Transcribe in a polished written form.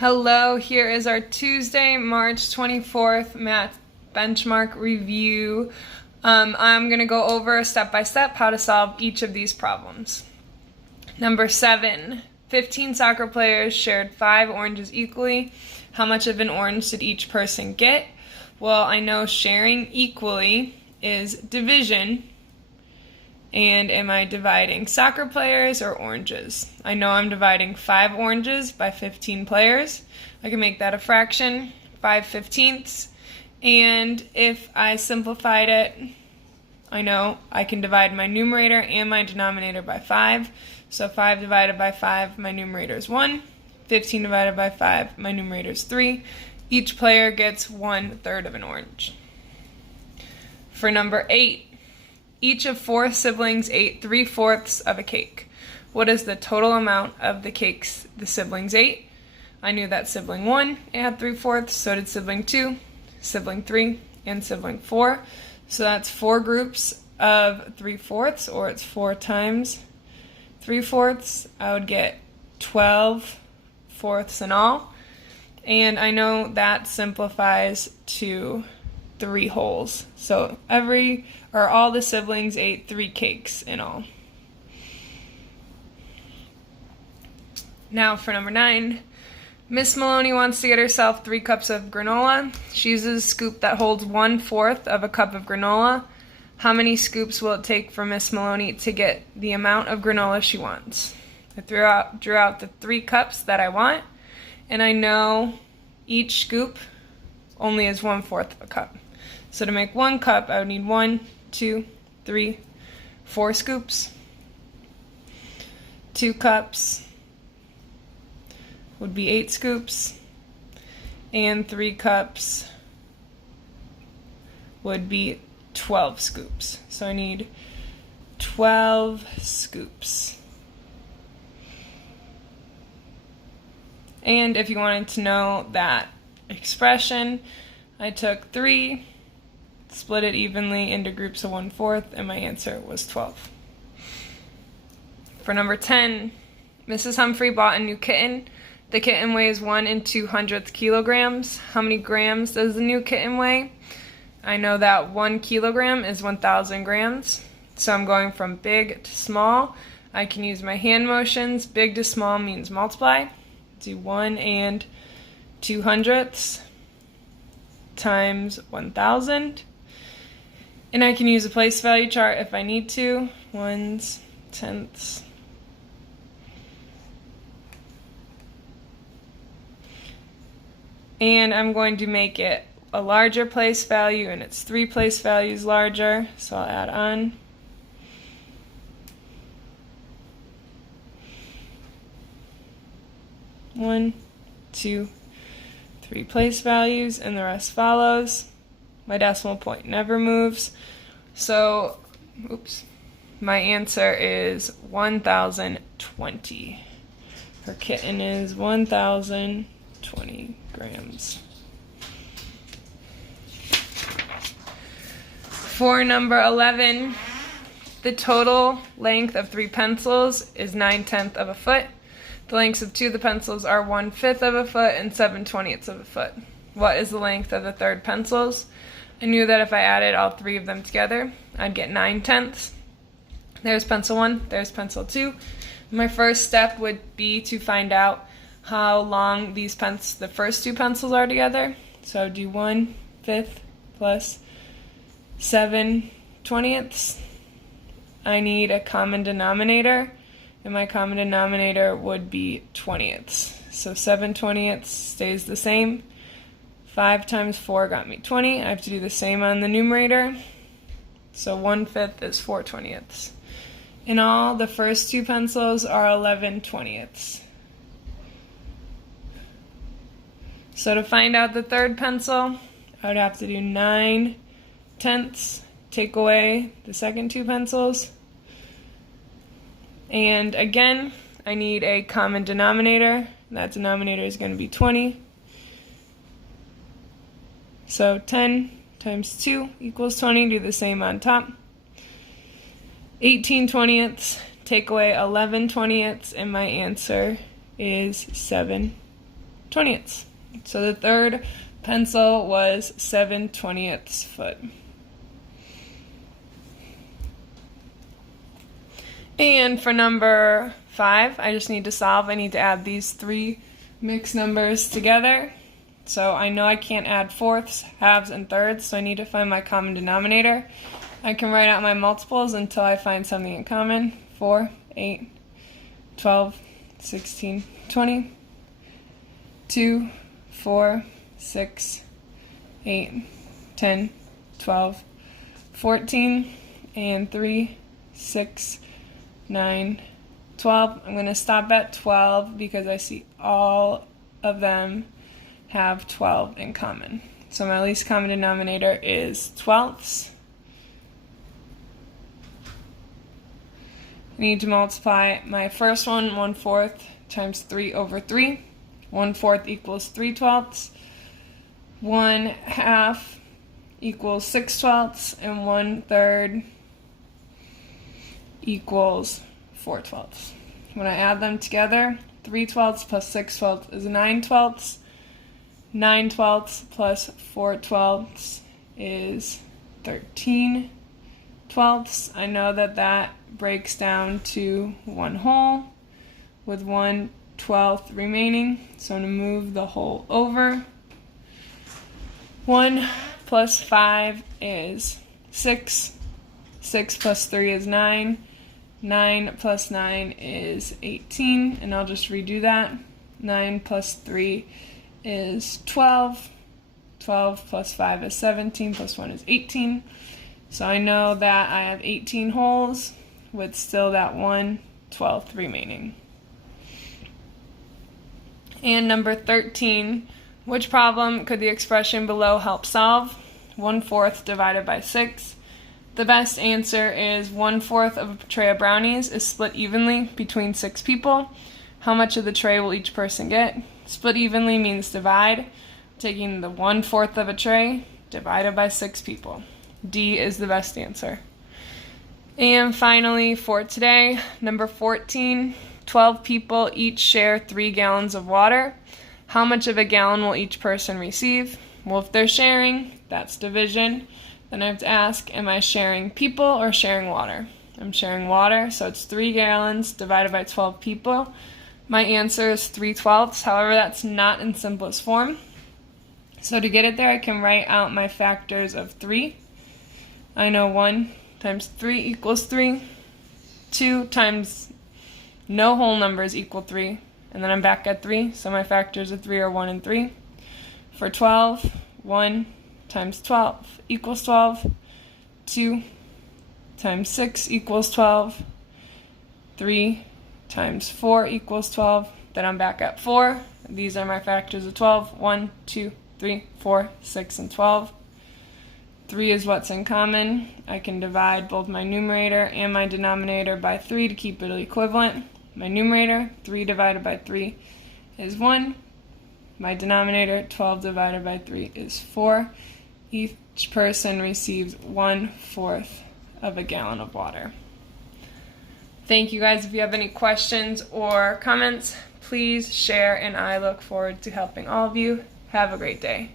Hello, here is our Tuesday, March 24th math benchmark review. I'm going to go over step by step how to solve each of these problems. Number 7, 15 soccer players shared 5 oranges equally. How much of an orange did each person get? Well, I know sharing equally is division. And am I dividing soccer players or oranges? I know I'm dividing 5 oranges by 15 players. I can make that a fraction, 5/15. And if I simplified it, I know I can divide my numerator and my denominator by 5. So 5 divided by 5, my numerator is 1. 15 divided by 5, my numerator is 3. Each player gets 1/3 of an orange. For number 8, each of 4 siblings ate 3/4 of a cake. What is the total amount of the cakes the siblings ate? I knew that sibling 1 had 3/4, so did sibling 2, sibling 3, and sibling 4. So that's 4 groups of 3/4, or it's 4 times 3/4. I would get 12/4 in all. And I know that simplifies to 3 wholes. So all the siblings ate 3 cakes in all. Now for number 9. Miss Maloney wants to get herself 3 cups of granola. She uses a scoop that holds 1/4 of a cup of granola. How many scoops will it take for Miss Maloney to get the amount of granola she wants? I drew out the 3 cups that I want, and I know each scoop only is 1/4 of a cup. So to make 1 cup, I would need 1, 2, 3, 4 scoops. 2 cups would be 8 scoops. And 3 cups would be 12 scoops. So I need 12 scoops. And if you wanted to know that expression, I took 3, split it evenly into groups of 1/4, and my answer was 12. For number 10, Mrs. Humphrey bought a new kitten. The kitten weighs 1/200 kilograms. How many grams does the new kitten weigh? I know that 1 kilogram is 1,000 grams. So I'm going from big to small. I can use my hand motions. Big to small means multiply. Do 1/200 times 1,000. And I can use a place value chart if I need to. Ones, tenths. And I'm going to make it a larger place value, and it's 3 place values larger, so I'll add on. One, 2, 3 place values, and the rest follows. My decimal point never moves. So, my answer is 1,020. Her kitten is 1,020 grams. For number 11, the total length of 3 pencils is 9/10 of a foot. The lengths of 2 of the pencils are 1/5 of a foot and 7/20 of a foot. What is the length of the third pencils? I knew that if I added all 3 of them together, I'd get 9/10. There's pencil 1, there's pencil 2. My first step would be to find out how long the first 2 pencils are together. So I would do 1/5 plus 7/20. I need a common denominator, and my common denominator would be 20ths. So 7/20 stays the same. 5 times 4 got me 20. I have to do the same on the numerator. So 1/5 is 4/20. In all, the first 2 pencils are 11/20. So to find out the third pencil, I would have to do 9/10, take away the second 2 pencils. And again, I need a common denominator. That denominator is going to be 20. So 10 times 2 equals 20. Do the same on top. 18/20, take away 11/20, and my answer is 7 20ths. So the third pencil was 7/20 foot. And for number 5, I just need to solve. I need to add these 3 mixed numbers together. So I know I can't add fourths, halves, and thirds, so I need to find my common denominator. I can write out my multiples until I find something in common. 4, 8, 12, 16, 20, 2, 4, 6, 8, 10, 12, 14, and 3, 6, 9, 12. I'm going to stop at 12 because I see all of them have 12 in common. So my least common denominator is 12ths. I need to multiply my first one, 1/4 times 3/3. 1/4 equals 3/12. 1/2 equals 6/12, and 1/3 equals 4/12. When I add them together, 3/12 plus 6/12 is 9/12. 9/12 plus 4/12 is 13/12. I know that that breaks down to 1 whole with 1/12 remaining. So I'm going to move the whole over. 1 plus 5 is 6. 6 plus 3 is 9. 9 plus 9 is 18. And I'll just redo that. 9 plus 3 is 12. 12 plus 5 is 17, plus 1 is 18. So I know that I have 18 wholes with still that 1/12 remaining. And number 13, which problem could the expression below help solve? 1/4 divided by 6. The best answer is 1/4 of a tray of brownies is split evenly between 6 people. How much of the tray will each person get? Split evenly means divide. Taking the 1/4 of a tray divided by 6 people. D is the best answer. And finally, for today, number 14, 12 people each share 3 gallons of water. How much of a gallon will each person receive? Well, if they're sharing, that's division. Then I have to ask, am I sharing people or sharing water? I'm sharing water, so it's 3 gallons divided by 12 people. My answer is 3/12. However, that's not in simplest form. So to get it there, I can write out my factors of 3. I know 1 times 3 equals 3. 2 times no whole numbers equal 3. And then I'm back at 3, so my factors of 3 are 1 and 3. For 12, 1 times 12 equals 12. 2 times 6 equals 12. 3 times 4 equals 12. Then I'm back at 4. These are my factors of 12. 1, 2, 3, 4, 6, and 12. 3 is what's in common. I can divide both my numerator and my denominator by 3 to keep it equivalent. My numerator, 3 divided by 3, is 1. My denominator, 12 divided by 3, is 4. Each person receives 1/4 of a gallon of water. Thank you guys. If you have any questions or comments, please share, and I look forward to helping all of you. Have a great day.